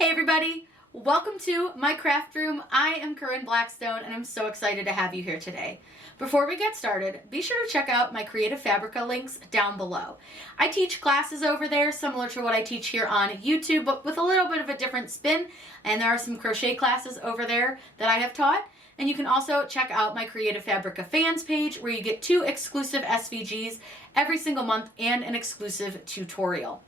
Hey everybody, welcome to my craft room. I am Corinne Blackstone and I'm so excited to have you here today. Before we get started, be sure to check out my Creative Fabrica links down below. I teach classes over there similar to what I teach here on YouTube, but with a little bit of a different spin, and there are some crochet classes over there that I have taught. And you can also check out my Creative Fabrica fans page where you get 2 exclusive SVGs every single month and an exclusive tutorial.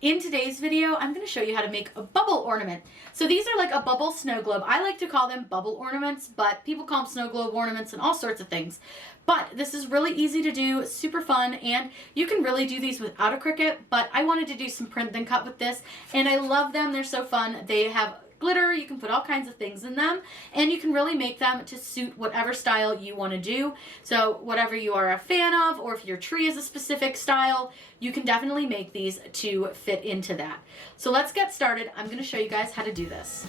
In today's video, I'm going to show you how to make a bubble ornament. So these are like a bubble snow globe. I like to call them bubble ornaments, but people call them snow globe ornaments and all sorts of things. But this is really easy to do, super fun, and you can really do these without a Cricut, but I wanted to do some print then cut with this, and I love them. They're so fun. They have glitter, you can put all kinds of things in them, and you can really make them to suit whatever style you want to do. So whatever you are a fan of, or if your tree is a specific style, you can definitely make these to fit into that. So let's get started. I'm going to show you guys how to do this.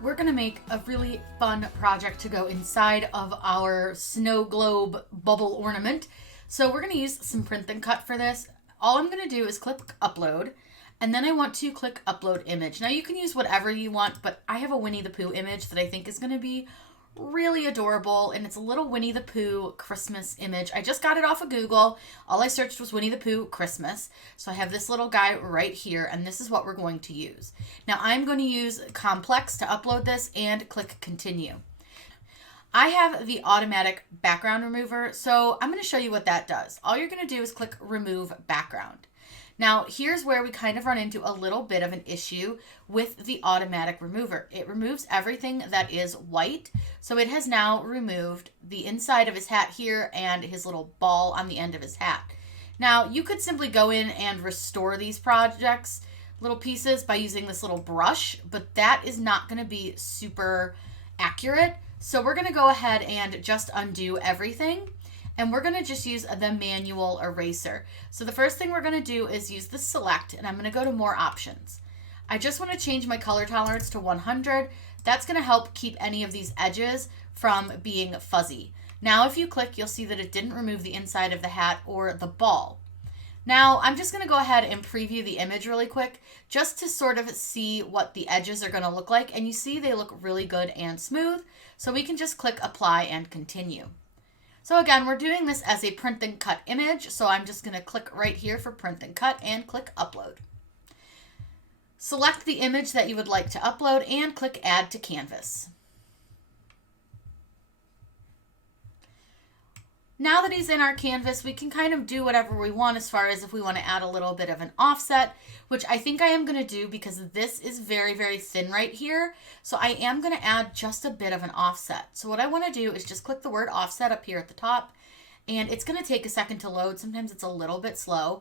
We're going to make a really fun project to go inside of our snow globe bubble ornament. So we're going to use some print and cut for this. All I'm going to do is click upload, and then I want to click upload image. Now you can use whatever you want, but I have a Winnie the Pooh image that I think is going to be really adorable, and it's a little Winnie the Pooh Christmas image. I just got it off of Google. All I searched was Winnie the Pooh Christmas. So I have this little guy right here, and this is what we're going to use. Now I'm going to use Complex to upload this and click continue. I have the automatic background remover, so I'm going to show you what that does. All you're going to do is click remove background. Now, here's where we kind of run into a little bit of an issue with the automatic remover. It removes everything that is white, so it has now removed the inside of his hat here and his little ball on the end of his hat. Now, you could simply go in and restore these projects, little pieces, by using this little brush, but that is not going to be super accurate. So we're going to go ahead and just undo everything, and we're going to just use the manual eraser. So the first thing we're going to do is use the select, and I'm going to go to more options. I just want to change my color tolerance to 100. That's going to help keep any of these edges from being fuzzy. Now if you click, you'll see that it didn't remove the inside of the hat or the ball. Now I'm just going to go ahead and preview the image really quick just to sort of see what the edges are going to look like, and you see they look really good and smooth. So we can just click apply and continue. So again, we're doing this as a print and cut image, so I'm just going to click right here for print and cut and click upload. Select the image that you would like to upload and click add to canvas. Now that he's in our canvas, we can kind of do whatever we want as far as if we want to add a little bit of an offset, which I think I am going to do because this is very, very thin right here. So I am going to add just a bit of an offset. So what I want to do is just click the word offset up here at the top, and it's going to take a second to load. Sometimes it's a little bit slow,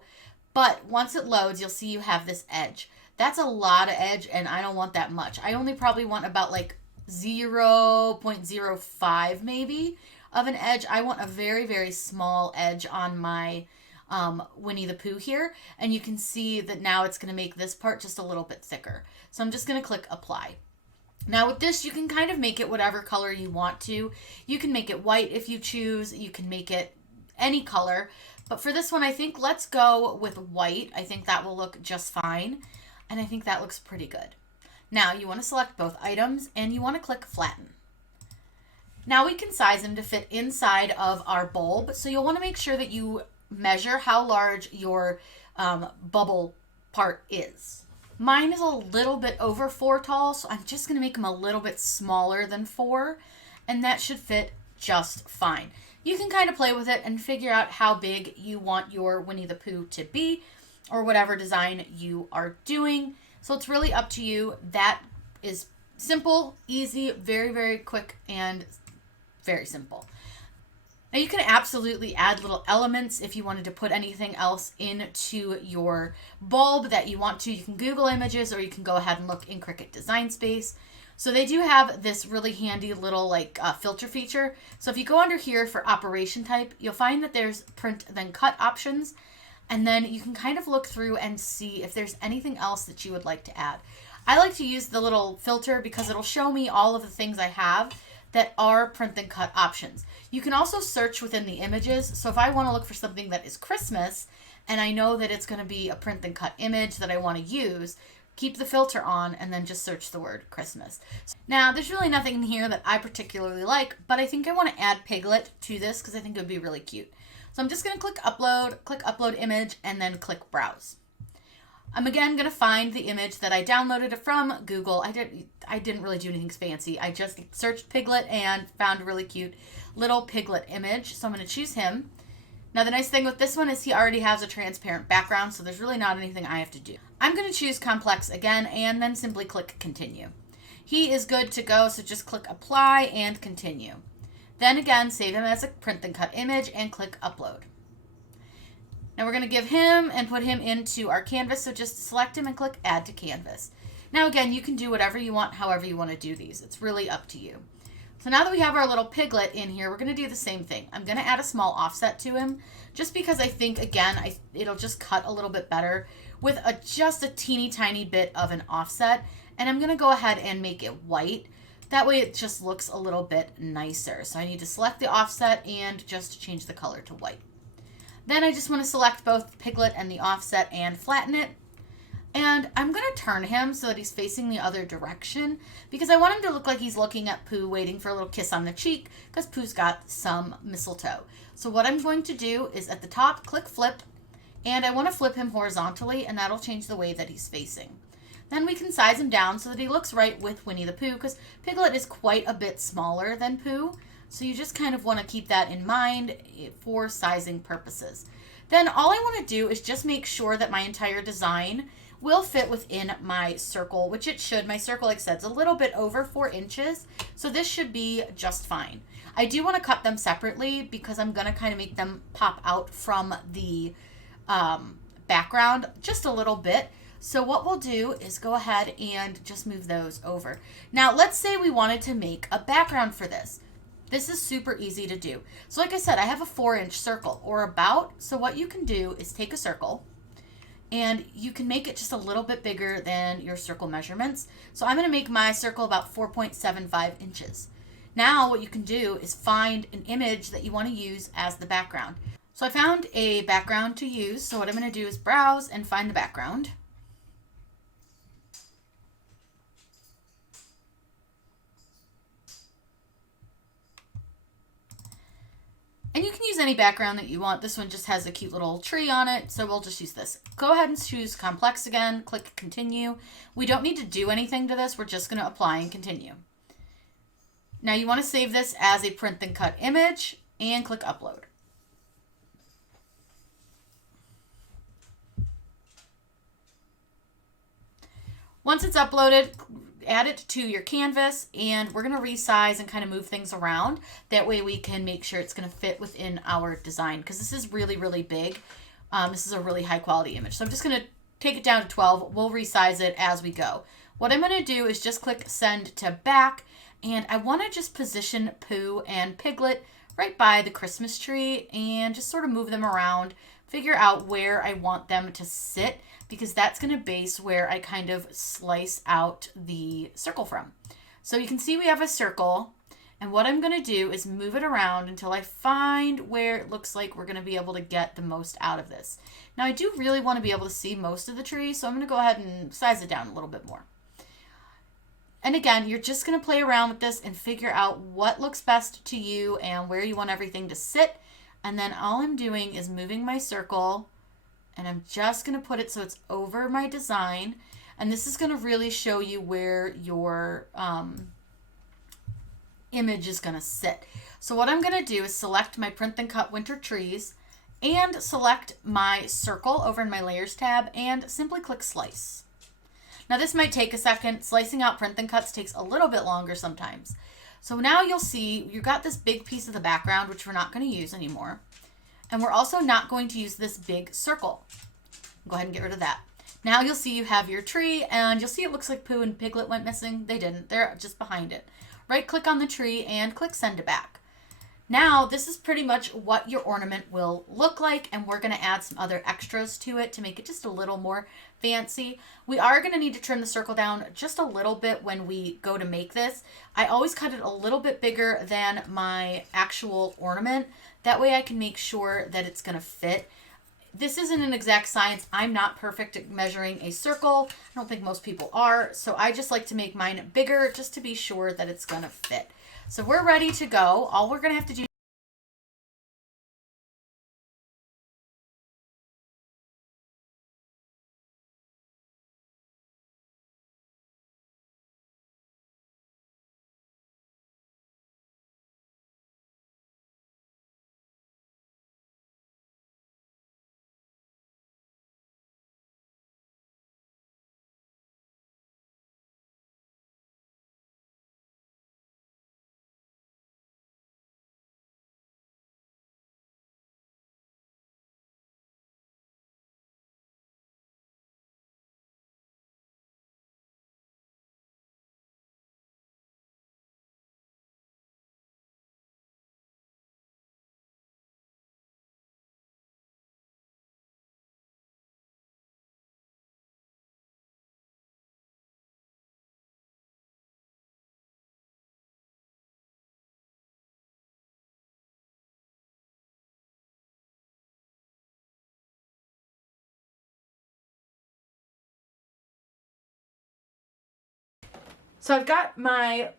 but once it loads, you'll see you have this edge. That's a lot of edge, and I don't want that much. I only probably want about like 0.05 maybe of an edge. I want a very, very small edge on my Winnie the Pooh here, and you can see that now it's going to make this part just a little bit thicker. So I'm just going to click apply. Now with this, you can kind of make it whatever color you want to. You can make it white if you choose. You can make it any color, but for this one, I think let's go with white. I think that will look just fine, and I think that looks pretty good. Now you want to select both items, and you want to click flatten. Now we can size them to fit inside of our bulb. So you'll want to make sure that you measure how large your bubble part is. Mine is a little bit over 4 tall, so I'm just going to make them a little bit smaller than 4, and that should fit just fine. You can kind of play with it and figure out how big you want your Winnie the Pooh to be, or whatever design you are doing. So it's really up to you. That is simple, easy, very, very quick, and very simple. Now you can absolutely add little elements if you wanted to put anything else into your bulb that you want to. You can Google images, or you can go ahead and look in Cricut Design Space. So they do have this really handy little filter feature. So if you go under here for operation type, you'll find that there's print then cut options, and then you can kind of look through and see if there's anything else that you would like to add. I like to use the little filter because it'll show me all of the things I have that are print and cut options. You can also search within the images. So if I want to look for something that is Christmas and I know that it's going to be a print and cut image that I want to use, keep the filter on and then just search the word Christmas. Now, there's really nothing in here that I particularly like, but I think I want to add Piglet to this because I think it would be really cute. So I'm just going to click upload image, and then click browse. I'm again going to find the image that I downloaded it from Google. I didn't really do anything fancy. I just searched Piglet and found a really cute little Piglet image. So I'm going to choose him. Now the nice thing with this one is he already has a transparent background, so there's really not anything I have to do. I'm going to choose complex again and then simply click continue. He is good to go, so just click apply and continue. Then again, save him as a print and cut image and click upload. Now we're going to give him and put him into our canvas, so just select him and click add to canvas. Now again, you can do whatever you want, however you want to do these. It's really up to you. So now that we have our little Piglet in here, we're going to do the same thing. I'm going to add a small offset to him just because I think, again, it'll just cut a little bit better with just a teeny tiny bit of an offset. And I'm going to go ahead and make it white. That way it just looks a little bit nicer. So I need to select the offset and just change the color to white. Then I just want to select both Piglet and the offset and flatten it. And I'm going to turn him so that he's facing the other direction because I want him to look like he's looking at Pooh waiting for a little kiss on the cheek because Pooh's got some mistletoe. So what I'm going to do is at the top, click flip, and I want to flip him horizontally, and that'll change the way that he's facing. Then we can size him down so that he looks right with Winnie the Pooh because Piglet is quite a bit smaller than Pooh. So you just kind of want to keep that in mind for sizing purposes. Then all I want to do is just make sure that my entire design will fit within my circle, which it should. My circle, like I said, is a little bit over 4 inches, so this should be just fine. I do want to cut them separately because I'm going to kind of make them pop out from the background just a little bit. So what we'll do is go ahead and just move those over. Now, let's say we wanted to make a background for this. This is super easy to do. So like I said, I have a 4-inch circle or about. So what you can do is take a circle and you can make it just a little bit bigger than your circle measurements. So I'm going to make my circle about 4.75 inches. Now what you can do is find an image that you want to use as the background. So I found a background to use. So what I'm going to do is browse and find the background. And you can use any background that you want. This one just has a cute little tree on it, so we'll just use this. Go ahead and choose complex again, click continue. We don't need to do anything to this, we're just gonna apply and continue. Now you wanna save this as a print and cut image and click upload. Once it's uploaded, add it to your canvas, and we're going to resize and kind of move things around. That way we can make sure it's going to fit within our design because this is really, really big. This is a really high quality image. So I'm just going to take it down to 12. We'll resize it as we go. What I'm going to do is just click send to back, and I want to just position Pooh and Piglet right by the Christmas tree and just sort of move them around, figure out where I want them to sit, because that's going to base where I kind of slice out the circle from. So you can see we have a circle, and what I'm going to do is move it around until I find where it looks like we're going to be able to get the most out of this. Now I do really want to be able to see most of the tree, so I'm going to go ahead and size it down a little bit more. And again, you're just going to play around with this and figure out what looks best to you and where you want everything to sit. And then all I'm doing is moving my circle, and I'm just going to put it so it's over my design. And this is going to really show you where your image is going to sit. So what I'm going to do is select my print and cut winter trees and select my circle over in my layers tab and simply click slice. Now this might take a second. Slicing out print and cuts takes a little bit longer sometimes. So now you'll see you've got this big piece of the background, which we're not going to use anymore. And we're also not going to use this big circle. Go ahead and get rid of that. Now you'll see you have your tree, and you'll see it looks like Pooh and Piglet went missing. They didn't. They're just behind it. Right click on the tree and click send to back. Now, this is pretty much what your ornament will look like, and we're going to add some other extras to it to make it just a little more fancy. We are going to need to trim the circle down just a little bit when we go to make this. I always cut it a little bit bigger than my actual ornament. That way I can make sure that it's going to fit. This isn't an exact science. I'm not perfect at measuring a circle. I don't think most people are, so I just like to make mine bigger just to be sure that it's going to fit. So we're ready to go. All we're going to have to do So I've got my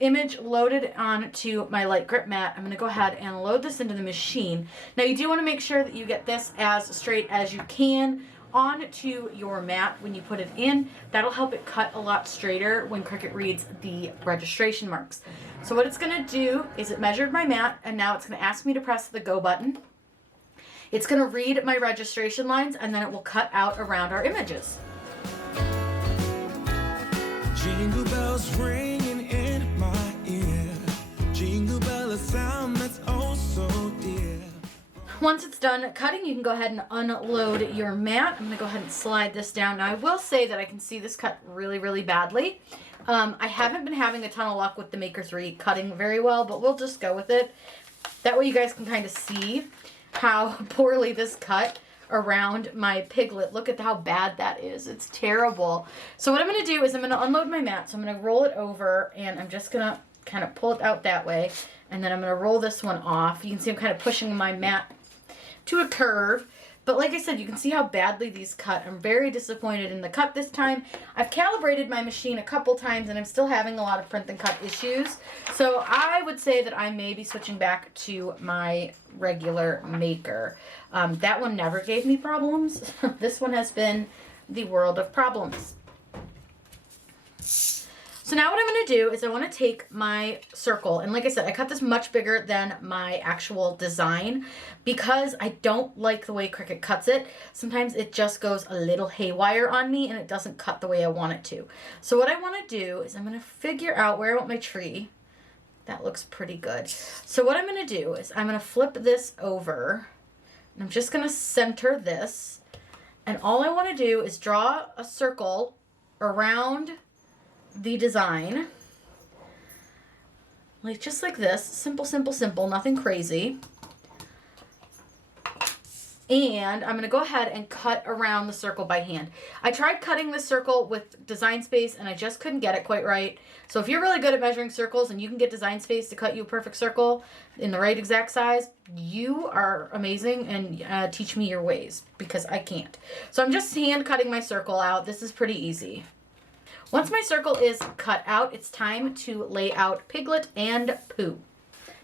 image loaded onto my light grip mat. I'm going to go ahead and load this into the machine. Now you do want to make sure that you get this as straight as you can onto your mat when you put it in. That'll help it cut a lot straighter when Cricut reads the registration marks. So what it's going to do is it measured my mat, and now it's going to ask me to press the go button. It's going to read my registration lines, and then it will cut out around our images. Jingle bells ringing in my ear. Jingle bell, a sound that's oh so dear. Once it's done cutting, you can go ahead and unload your mat. I'm going to go ahead and slide this down. Now, I will say that I can see this cut really, really badly. I haven't been having a ton of luck with the Maker 3 cutting very well, but we'll just go with it. That way you guys can kind of see how poorly this cut around my piglet. Look at how bad that is. It's terrible. So what I'm going to do is I'm going to unload my mat. So I'm going to roll it over, and I'm just going to kind of pull it out that way. And then I'm going to roll this one off. You can see I'm kind of pushing my mat to a curve. But like I said, you can see how badly these cut. I'm very disappointed in the cut this time. I've calibrated my machine a couple times, and I'm still having a lot of print and cut issues. So I would say that I may be switching back to my regular maker. That one never gave me problems. This one has been the world of problems. So now what I'm going to do is I want to take my circle, and like I said, I cut this much bigger than my actual design because I don't like the way Cricut cuts it. Sometimes it just goes a little haywire on me and it doesn't cut the way I want it to. So what I want to do is I'm going to figure out where I want my tree. That looks pretty good. So what I'm going to do is I'm going to flip this over, and I'm just going to center this, and all I want to do is draw a circle around the design, like just like this. Simple, simple, simple, nothing crazy. And I'm going to go ahead and cut around the circle by hand. I tried cutting this circle with Design Space and I just couldn't get it quite right. So if you're really good at measuring circles and you can get Design Space to cut you a perfect circle in the right exact size, you are amazing, and teach me your ways, because I can't. So I'm just hand cutting my circle out. This is pretty easy. Once my circle is cut out, it's time to lay out Piglet and Pooh.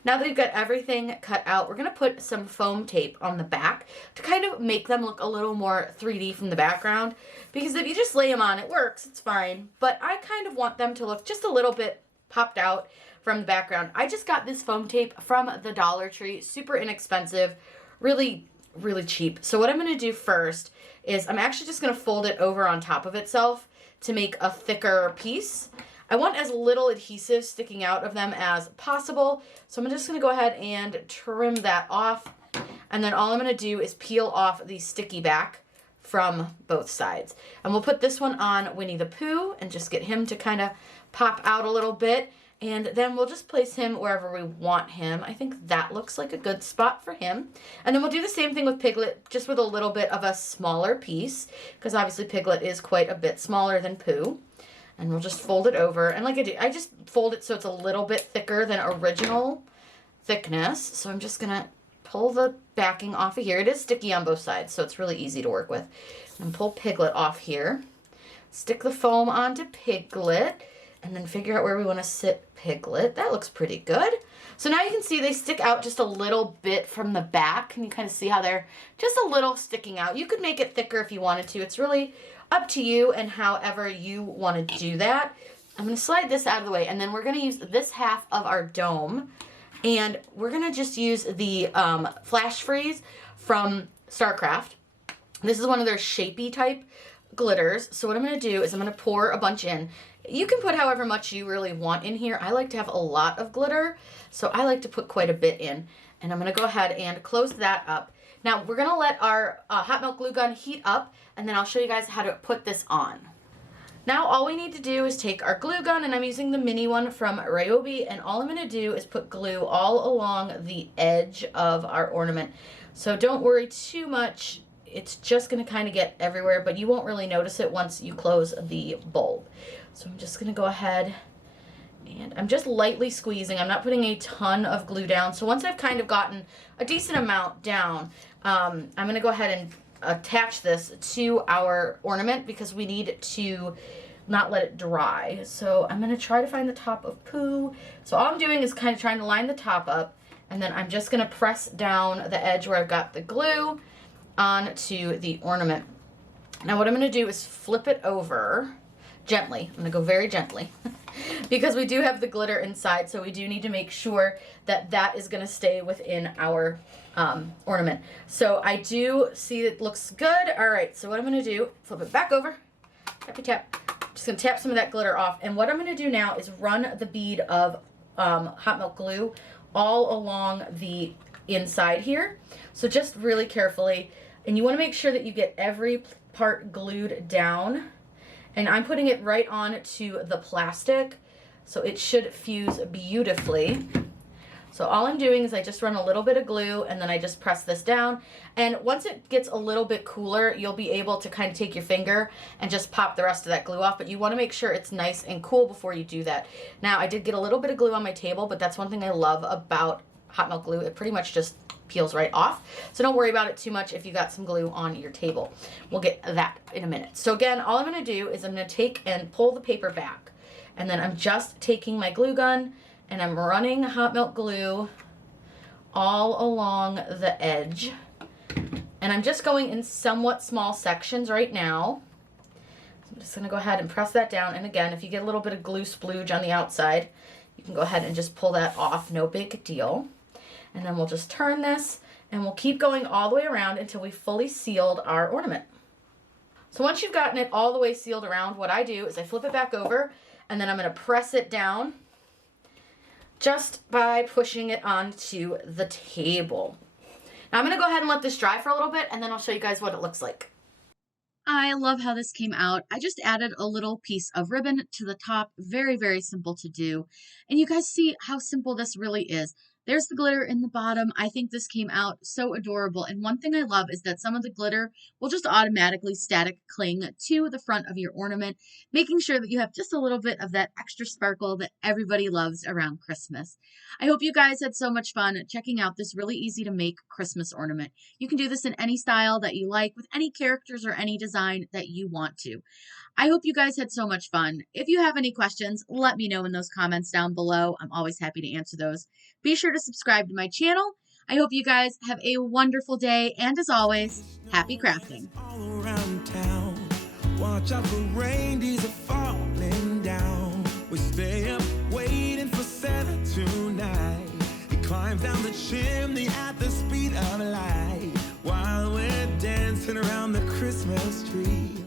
Now that we've got everything cut out, we're going to put some foam tape on the back to kind of make them look a little more 3D from the background. Because if you just lay them on, it works, it's fine. But I kind of want them to look just a little bit popped out from the background. I just got this foam tape from the Dollar Tree, super inexpensive, really, really cheap. So what I'm going to do first is I'm actually just going to fold it over on top of itself to make a thicker piece. I want as little adhesive sticking out of them as possible. So I'm just going to go ahead and trim that off. And then all I'm going to do is peel off the sticky back from both sides. And we'll put this one on Winnie the Pooh and just get him to kind of pop out a little bit. And then we'll just place him wherever we want him. I think that looks like a good spot for him. And then we'll do the same thing with Piglet, just with a little bit of a smaller piece, because obviously Piglet is quite a bit smaller than Pooh. And we'll just fold it over. And like I just fold it so it's a little bit thicker than original thickness. So I'm just gonna pull the backing off of here. It is sticky on both sides, so it's really easy to work with. And pull Piglet off here. Stick the foam onto Piglet, and then figure out where we want to sit Piglet. That looks pretty good. So now you can see they stick out just a little bit from the back. Can you kind of see how they're just a little sticking out? You could make it thicker if you wanted to. It's really up to you and however you want to do that. I'm going to slide this out of the way, and then we're going to use this half of our dome, and we're going to just use the Flash Freeze from StarCraft. This is one of their shapey type glitters. So what I'm going to do is I'm going to pour a bunch in. You can put however much you really want in here. I like to have a lot of glitter, so I like to put quite a bit in. And I'm going to go ahead and close that up. Now we're going to let our hot melt glue gun heat up, and then I'll show you guys how to put this on. Now all we need to do is take our glue gun, and I'm using the mini one from Ryobi, and all I'm going to do is put glue all along the edge of our ornament. So don't worry too much. It's just going to kind of get everywhere, but you won't really notice it once you close the bulb. So I'm just going to go ahead, and I'm just lightly squeezing. I'm not putting a ton of glue down. So once I've kind of gotten a decent amount down, I'm going to go ahead and attach this to our ornament because we need to not let it dry. So I'm going to try to find the top of Pooh. So all I'm doing is kind of trying to line the top up, and then I'm just going to press down the edge where I've got the glue onto the ornament. Now what I'm going to do is flip it over gently. I'm going to go very gently because we do have the glitter inside, so we do need to make sure that that is going to stay within our ornament. So I do see it looks good. All right, so what I'm going to do, flip it back over, tappy tap. Just going to tap some of that glitter off, and what I'm going to do now is run the bead of hot melt glue all along the inside here. So just really carefully, and you want to make sure that you get every part glued down. And I'm putting it right on to the plastic, so it should fuse beautifully. So all I'm doing is I just run a little bit of glue, and then I just press this down. And once it gets a little bit cooler, you'll be able to kind of take your finger and just pop the rest of that glue off. But you want to make sure it's nice and cool before you do that. Now I did get a little bit of glue on my table, but that's one thing I love about hot melt glue. It pretty much just peels right off. So don't worry about it too much if you got some glue on your table. We'll get that in a minute. So again, all I'm going to do is I'm going to take and pull the paper back. And then I'm just taking my glue gun and I'm running hot melt glue all along the edge. And I'm just going in somewhat small sections right now. So I'm just going to go ahead and press that down. And again, if you get a little bit of glue splooge on the outside, you can go ahead and just pull that off. No big deal. And then we'll just turn this, and we'll keep going all the way around until we fully sealed our ornament. So once you've gotten it all the way sealed around, what I do is I flip it back over, and then I'm going to press it down just by pushing it onto the table. Now I'm going to go ahead and let this dry for a little bit, and then I'll show you guys what it looks like. I love how this came out. I just added a little piece of ribbon to the top. Very, very simple to do. And you guys see how simple this really is. There's the glitter in the bottom. I think this came out so adorable. And one thing I love is that some of the glitter will just automatically static cling to the front of your ornament, making sure that you have just a little bit of that extra sparkle that everybody loves around Christmas. I hope you guys had so much fun checking out this really easy to make Christmas ornament. You can do this in any style that you like, with any characters or any design that you want to. I hope you guys had so much fun. If you have any questions, let me know in those comments down below. I'm always happy to answer those. Be sure to subscribe to my channel. I hope you guys have a wonderful day, and as always, happy crafting. All around town, watch out for reindeers are falling down. We stay up waiting for Santa tonight. He climbs down the chimney at the speed of light while we're dancing around the Christmas tree.